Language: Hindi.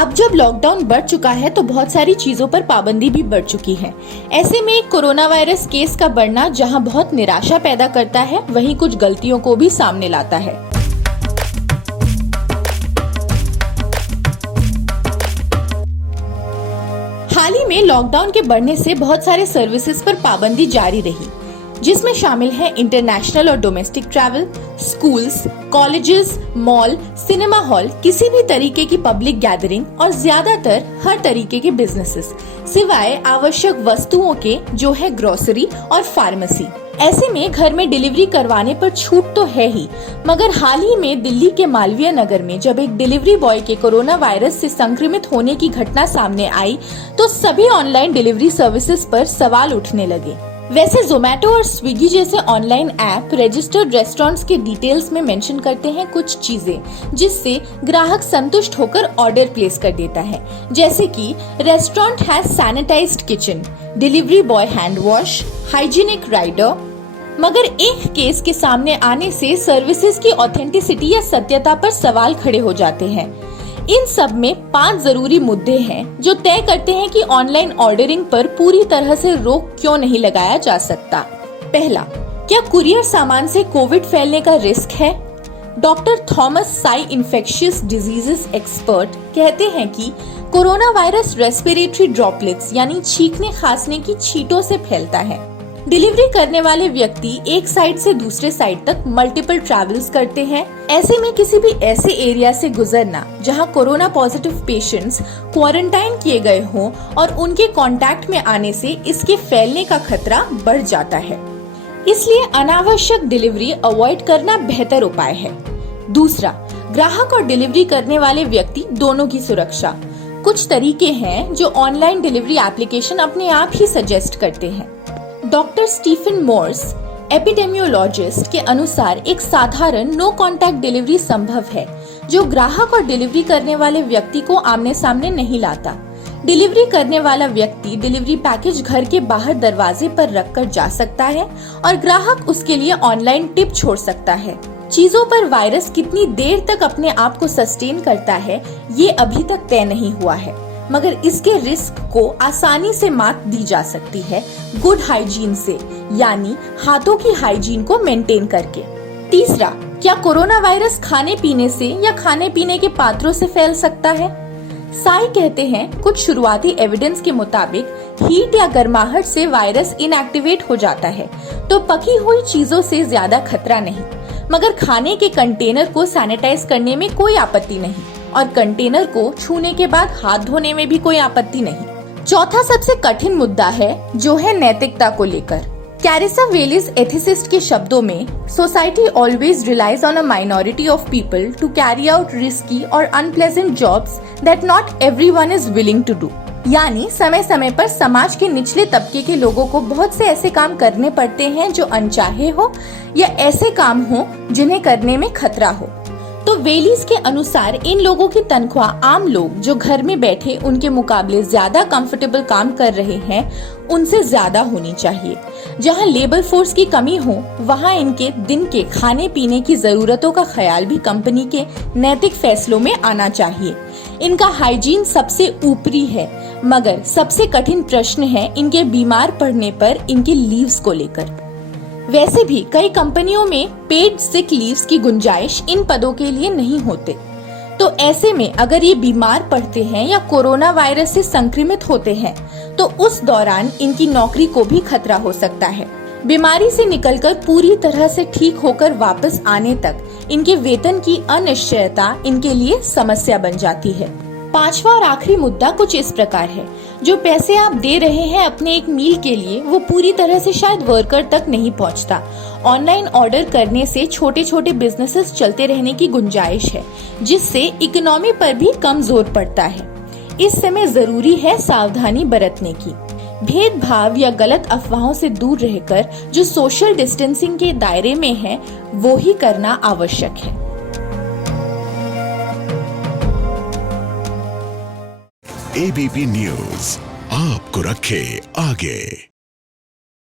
अब जब लॉकडाउन बढ़ चुका है तो बहुत सारी चीजों पर पाबंदी भी बढ़ चुकी है। ऐसे में कोरोना वायरस केस का बढ़ना जहां बहुत निराशा पैदा करता है, वहीं कुछ गलतियों को भी सामने लाता है। हाल ही में लॉकडाउन के बढ़ने से बहुत सारे सर्विसेज पर पाबंदी जारी रही, जिसमें शामिल है इंटरनेशनल और domestic travel, schools, colleges, mall, cinema hall, किसी भी तरीके की पब्लिक गैदरिंग और ज्यादातर हर तरीके के बिजनेसेस, सिवाय आवश्यक वस्तुओं के जो है ग्रोसरी और फार्मेसी। ऐसे में घर में डिलीवरी करवाने पर छूट तो है ही, मगर हाल ही में दिल्ली के मालवीय नगर में जब एक डिलीवरी बॉय के कोरोना वायरस से संक्रमित होने की घटना सामने आई तो सभी ऑनलाइन डिलीवरी सर्विसेज पर सवाल उठने लगे। वैसे जोमेटो और स्विगी जैसे ऑनलाइन ऐप रजिस्टर्ड रेस्टोरेंट्स के डिटेल्स में मेंशन करते हैं कुछ चीजें, जिससे ग्राहक संतुष्ट होकर ऑर्डर प्लेस कर देता है, जैसे कि restaurant has sanitized kitchen, delivery boy hand wash, hygienic rider. मगर एक केस के सामने आने से सर्विसेज की ऑथेंटिसिटी या सत्यता पर सवाल खड़े हो जाते हैं। इन सब में 5 जरूरी मुद्दे हैं जो तय करते हैं कि ऑनलाइन ऑर्डरिंग पर पूरी तरह से रोक क्यों नहीं लगाया जा सकता। पहला, क्या कुरियर सामान से कोविड फैलने का रिस्क है? Doctor Thomas Sai, infectious diseases expert, कहते हैं कि कोरोना वायरस रेस्पिरेटरी ड्रॉपलेट्स यानी छींकने खांसने की छींटों से फैलता है। डिलीवरी करने वाले व्यक्ति एक साइड से दूसरे साइड तक मल्टीपल ट्रैवल्स करते हैं। ऐसे में किसी भी ऐसे एरिया से गुजरना जहां कोरोना पॉजिटिव पेशेंट्स क्वारंटाइन किए गए हों और उनके कांटेक्ट में आने से इसके फैलने का खतरा बढ़ जाता है। इसलिए अनावश्यक डिलीवरी अवॉइड करना बेहतर उपाय है। दूसरा, ग्राहक और डिलीवरी करने वाले व्यक्ति दोनों की सुरक्षा। कुछ तरीके हैं जो ऑनलाइन डिलीवरी एप्लीकेशन अपने आप ही सजेस्ट करते हैं। डॉक्टर स्टीफन मोर्स, एपिडेमियोलॉजिस्ट के अनुसार एक साधारण नो कांटेक्ट डिलीवरी संभव है जो ग्राहक और डिलीवरी करने वाले व्यक्ति को आमने सामने नहीं लाता। डिलीवरी करने वाला व्यक्ति डिलीवरी पैकेज घर के बाहर दरवाजे पर रखकर जा सकता है और ग्राहक उसके लिए ऑनलाइन टिप छोड़ सकता है। चीजों पर वायरस कितनी देर तक अपने आप को सस्टेन करता है ये अभी तक तय नहीं हुआ है, मगर इसके रिस्क को आसानी से मात दी जा सकती है गुड हाइजीन से, यानी हाथों की हाइजीन को मेंटेन करके। तीसरा, क्या कोरोना वायरस खाने पीने से या खाने पीने के पात्रों से फैल सकता है? साई कहते हैं कुछ शुरुआती एविडेंस के मुताबिक हीट या गर्माहट से वायरस इनएक्टिवेट हो जाता है, तो पकी हुई चीजों से ज्यादा खतरा नहीं, मगर खाने के कंटेनर को सैनिटाइज करने में कोई आपत्ति नहीं और कंटेनर को छूने के बाद हाथ धोने में भी कोई आपत्ति नहीं। चौथा सबसे कठिन मुद्दा है जो है नैतिकता को लेकर। कैरिसा वेलिस, एथिसिस्ट के शब्दों में, society always relies on a minority of people to carry out risky और unpleasant jobs that not everyone is willing to do. यानी समय समय पर समाज के निचले तबके के लोगों को बहुत से ऐसे काम करने पड़ते हैं जो अनचाहे हो या ऐसे काम हो जिन्हें करने में खतरा हो। तो वेलिस के अनुसार इन लोगों की तनख्वाह आम लोग जो घर में बैठे उनके मुकाबले ज्यादा कंफर्टेबल काम कर रहे हैं उनसे ज्यादा होनी चाहिए। जहां लेबर फोर्स की कमी हो वहां इनके दिन के खाने पीने की जरूरतों का ख्याल भी कंपनी के नैतिक फैसलों में आना चाहिए। इनका हाइजीन सबसे ऊपरी है, मगर सबसे कठिन प्रश्न है इनके बीमार पड़ने पर इनके लीव्स को लेकर। वैसे भी कई कंपनियों में पेड सिक लीव्स की गुंजाइश इन पदों के लिए नहीं होते, तो ऐसे में अगर ये बीमार पड़ते हैं या कोरोना वायरस से संक्रमित होते हैं तो उस दौरान इनकी नौकरी को भी खतरा हो सकता है। बीमारी से निकलकर पूरी तरह से ठीक होकर वापस आने तक इनके वेतन की अनिश्चयता इनके लिए समस्या बन जाती है। पांचवा और आखिरी मुद्दा कुछ इस प्रकार है, जो पैसे आप दे रहे हैं अपने एक मील के लिए वो पूरी तरह से शायद वर्कर तक नहीं पहुंचता। ऑनलाइन ऑर्डर करने से छोटे छोटे बिजनेसेस चलते रहने की गुंजाइश है, जिससे इकोनॉमी पर भी कम जोर पड़ता है। इस समय जरूरी है सावधानी बरतने की। भेदभाव या गलत अफवाहों से दूर रहकर जो सोशल डिस्टेंसिंग के दायरे में है वो ही करना आवश्यक है। एबीपी न्यूज आपको रखे आगे।